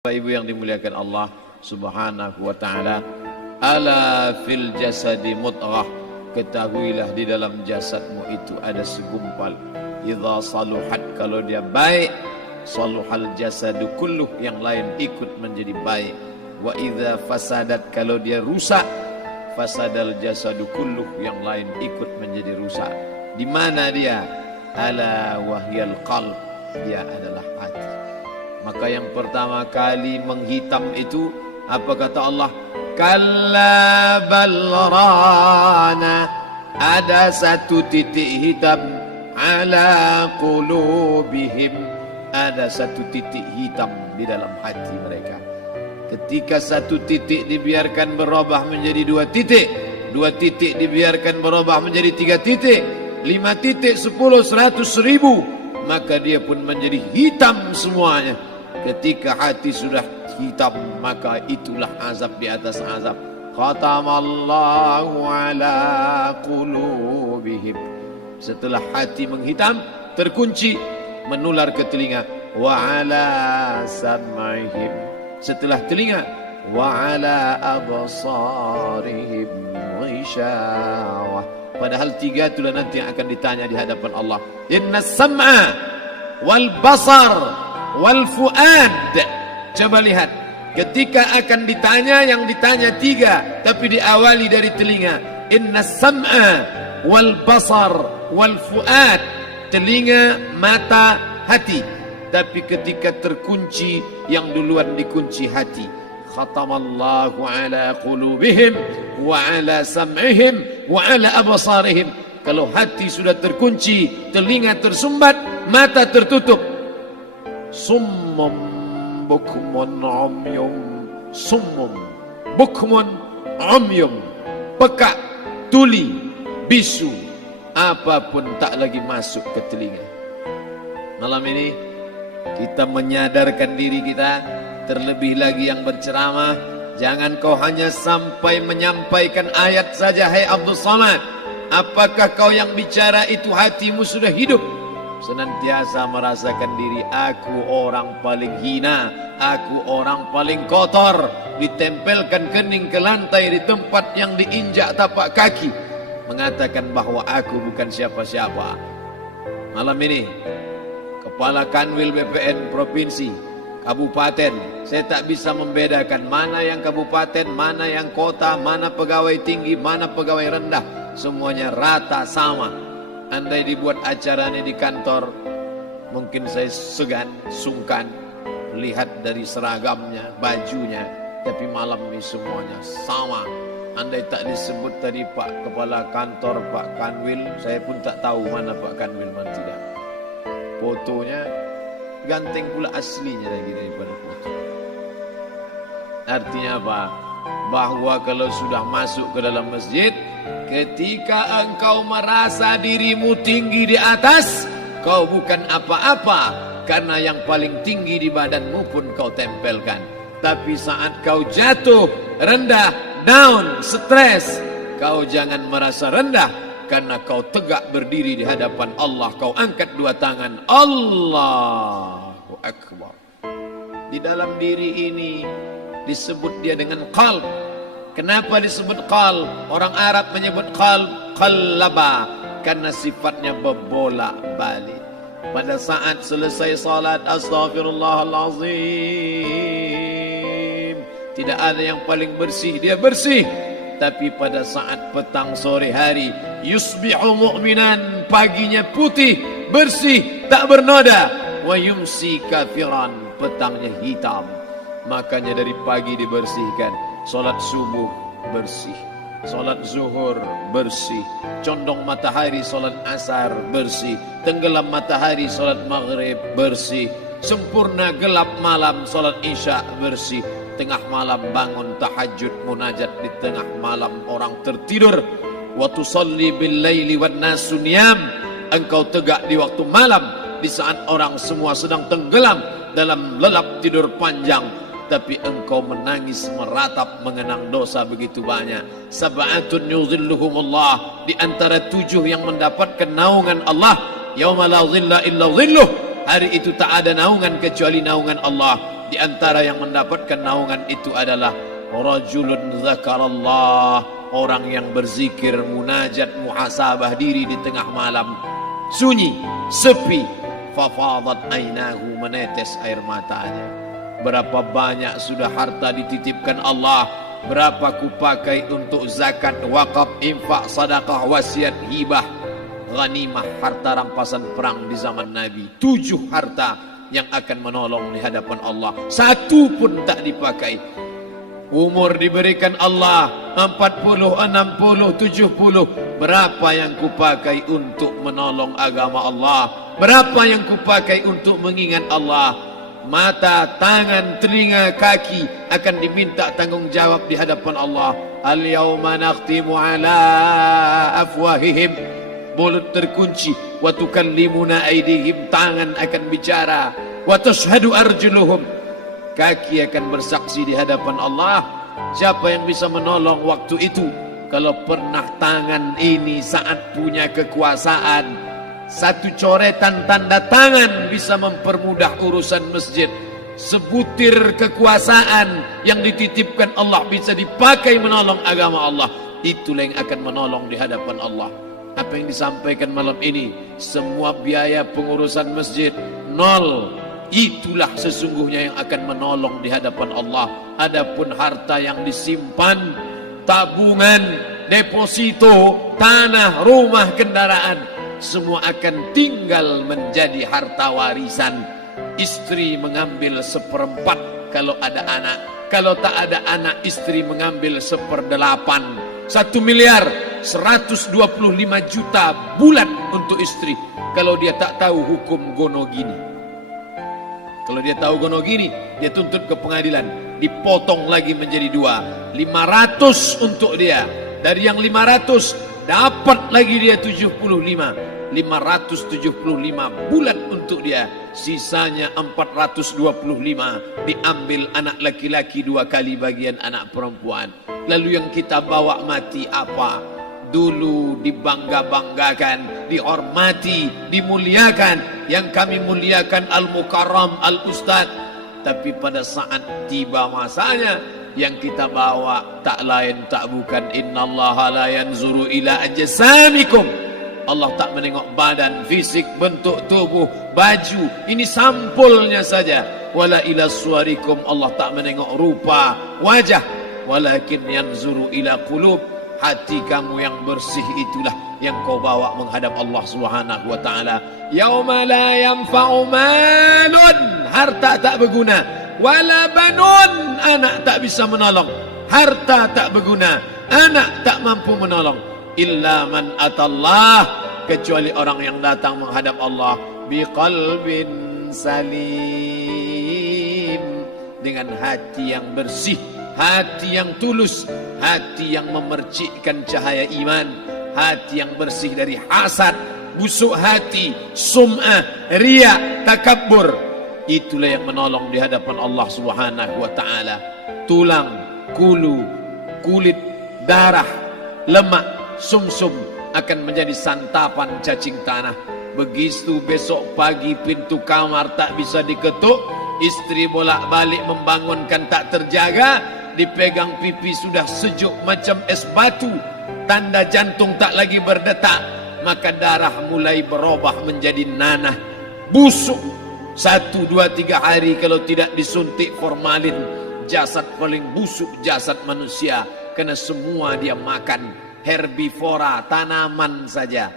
Bapak Ibu yang dimuliakan Allah Subhanahu wa taala, ala fil jasadi mudghah, ketahuilah di dalam jasadmu itu ada segumpal. Idza saluhat, kalau dia baik, saluhal jasadu kulluh, yang lain ikut menjadi baik. Wa idza fasadat, kalau dia rusak, fasadal jasadu kulluh, yang lain ikut menjadi rusak. Di mana dia? Ala wahyal qalb, dia adalah hati. Maka yang pertama kali menghitam itu apa kata Allah? Kalla balrana, ada satu titik hitam. Ala qulubihim, ada satu titik hitam di dalam hati mereka. Ketika satu titik dibiarkan berubah menjadi dua titik, dua titik dibiarkan berubah menjadi tiga titik, 5 titik, 10, 100, 1000, maka dia pun menjadi hitam semuanya. Ketika hati sudah hitam, maka itulah azab di atas azab. Khatamallahu ala qulubihim. Setelah hati menghitam, terkunci, menular ke telinga. Wa ala sam'ihim. Setelah telinga, wa ala absarihim ghishawah. Padahal 3 itulah nanti yang akan ditanya di hadapan Allah. Inna sam'a wal basar wal fuad. Coba lihat, ketika akan ditanya, yang ditanya 3, tapi diawali dari telinga. Inna sam'a wal basar wal fuad, telinga, mata, hati. Tapi ketika terkunci, yang duluan dikunci hati. Khatamallahu ala qulubihim wa ala sam'ihim wa ala absarihim. Kalau hati sudah terkunci, telinga tersumbat, mata tertutup. Summum bukmun umyum, summum bukmun umyum, peka, tuli, bisu, apapun tak lagi masuk ke telinga. Malam ini kita menyadarkan diri kita, terlebih lagi yang berceramah, jangan kau hanya sampai menyampaikan ayat saja. Hai Abdul Somad, apakah kau yang bicara itu hatimu sudah hidup? Senantiasa merasakan diri, aku orang paling hina, aku orang paling kotor, ditempelkan kening ke lantai di tempat yang diinjak tapak kaki, mengatakan bahwa aku bukan siapa-siapa. Malam ini Kepala Kanwil BPN Provinsi, Kabupaten, saya tak bisa membedakan mana yang kabupaten, mana yang kota, mana pegawai tinggi, mana pegawai rendah, semuanya rata sama. Andai dibuat acara ini di kantor, mungkin saya segan, sungkan lihat dari seragamnya, bajunya, tapi malam ini semuanya sama. Andai tak disebut tadi Pak Kepala Kantor, Pak Kanwil, saya pun tak tahu mana Pak Kanwil, mana tidak. Fotonya ganteng pula aslinya lagi daripada foto. Artinya apa? Bahwa kalau sudah masuk ke dalam masjid, ketika engkau merasa dirimu tinggi di atas, kau bukan apa-apa, karena yang paling tinggi di badanmu pun kau tempelkan. Tapi saat kau jatuh, rendah, down, stres, kau jangan merasa rendah, karena kau tegak berdiri di hadapan Allah. Kau angkat 2 tangan, Allahu Akbar. Di dalam diri ini disebut dia dengan qalb. Kenapa disebut qalb? Orang Arab menyebut qalb qallaba, karena sifatnya berbolak-balik. Pada saat selesai salat, astaghfirullahalazim, tidak ada yang paling bersih, dia bersih. Tapi pada saat petang sore hari, yusbihu mu'minan, paginya putih, bersih, tak bernoda. Wa yumsi kafiran, petangnya hitam. Makanya dari pagi dibersihkan. Solat subuh bersih, solat zuhur bersih, condong matahari solat asar bersih, tenggelam matahari solat maghrib bersih, sempurna gelap malam solat isya bersih, tengah malam bangun tahajud munajat, di tengah malam orang tertidur. Wa tusalli bil laili wan nasu niyam, engkau tegak di waktu malam, di saat orang semua sedang tenggelam dalam lelap tidur panjang, tapi engkau menangis meratap mengenang dosa begitu banyak. Sab'atun yuzilluhumullah, di antara 7 yang mendapatkan naungan Allah, yauma la zilla illa zilluh, Hari itu tak ada naungan kecuali naungan Allah. Di antara yang mendapatkan naungan itu adalah rajulun zakarallah, orang yang berzikir, munajat, muhasabah diri di tengah malam, sunyi, sepi, fafadat ainahu, menetes air matanya. Berapa banyak sudah harta dititipkan Allah, berapa kupakai untuk zakat, wakaf, infak, sedekah, wasiat, hibah, ghanimah, harta rampasan perang di zaman Nabi. 7 harta yang akan menolong di hadapan Allah, 1 pun tak dipakai. Umur diberikan Allah 40, 60, 70. Berapa yang kupakai untuk menolong agama Allah? Berapa yang kupakai untuk mengingat Allah? Mata, tangan, telinga, kaki akan diminta tanggung jawab di hadapan Allah. Al-yawma nakhtimu ala afwahihim, mulut terkunci, wa tukallimuna aydihim, tangan akan bicara, wa tashhadu arjuluhum, kaki akan bersaksi di hadapan Allah. Siapa yang bisa menolong waktu itu? Kalau pernah tangan ini saat punya kekuasaan, 1 coretan tanda tangan bisa mempermudah urusan masjid. Sebutir kekuasaan yang dititipkan Allah bisa dipakai menolong agama Allah. Itulah yang akan menolong di hadapan Allah. Apa yang disampaikan malam ini, semua biaya pengurusan masjid nol. Itulah sesungguhnya yang akan menolong di hadapan Allah. Adapun harta yang disimpan, tabungan, deposito, tanah, rumah, kendaraan, semua akan tinggal menjadi harta warisan. Istri mengambil 1/4 kalau ada anak. Kalau tak ada anak, istri mengambil 1/8. 1 miliar 125 juta bulan untuk istri. Kalau dia tak tahu hukum gonogini. Kalau dia tahu gonogini, dia tuntut ke pengadilan, dipotong lagi menjadi 2. 500 untuk dia. Dari yang 500 dapat lagi dia 75. 575 bulan untuk dia. Sisanya 425 diambil anak laki-laki 2 kali bagian anak perempuan. Lalu yang kita bawa mati apa? Dulu dibangga-banggakan, dihormati, dimuliakan. Yang kami muliakan Al-Mukarram, Al-Ustad. Tapi pada saat tiba masanya, yang kita bawa tak lain tak bukan innallaha la yanzuru ila ajsamikum. Allah tak menengok badan, fisik, bentuk tubuh, baju. Ini sampulnya saja. Wala ila suwarikum, Allah tak menengok rupa, wajah. Walakin yanzuru ila qulub, hati kamu yang bersih itulah yang kau bawa menghadap Allah Subhanahu wa taala. Yauma la yanfa'u malun, harta tak berguna, wala banun, anak tak bisa menolong. Harta tak berguna, anak tak mampu menolong. Illa man atallah, kecuali orang yang datang menghadap Allah biqalbin salim, dengan hati yang bersih, hati yang tulus, hati yang memercikkan cahaya iman, hati yang bersih dari hasad, busuk hati, sum'ah, riya, takabbur. Itulah yang menolong di hadapan Allah Subhanahu wa taala. Tulang, kulu, kulit, darah, lemak, sumsum akan menjadi santapan cacing tanah. Begitu besok pagi pintu kamar tak bisa diketuk, istri bolak-balik membangunkan tak terjaga, dipegang pipi sudah sejuk macam es batu, tanda jantung tak lagi berdetak, maka darah mulai berubah menjadi nanah, busuk. 1, 2, 3 hari kalau tidak disuntik formalin, jasad paling busuk jasad manusia, karena semua dia makan herbivora, tanaman saja.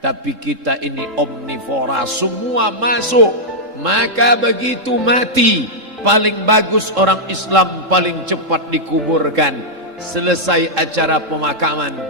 Tapi kita ini omnivora, semua masuk. Maka begitu mati, paling bagus orang Islam paling cepat dikuburkan. Selesai acara pemakaman,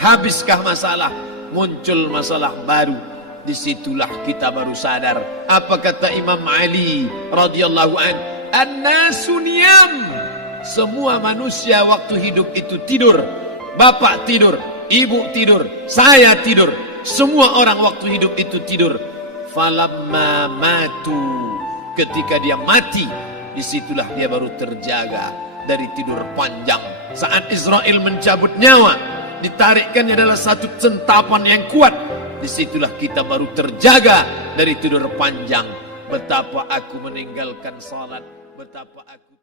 habiskah masalah, muncul masalah baru. Disitulah kita baru sadar. Apa kata Imam Ali radhiyallahu an? An-nasu niyam. Semua manusia waktu hidup itu tidur. Bapak tidur, ibu tidur, saya tidur. Semua orang waktu hidup itu tidur. Falamma matu, ketika dia mati, disitulah dia baru terjaga dari tidur panjang. Saat Israel mencabut nyawa, ditarikkannya adalah satu centapan yang kuat. disitulah kita baru terjaga dari tidur panjang. Betapa aku meninggalkan salat, betapa aku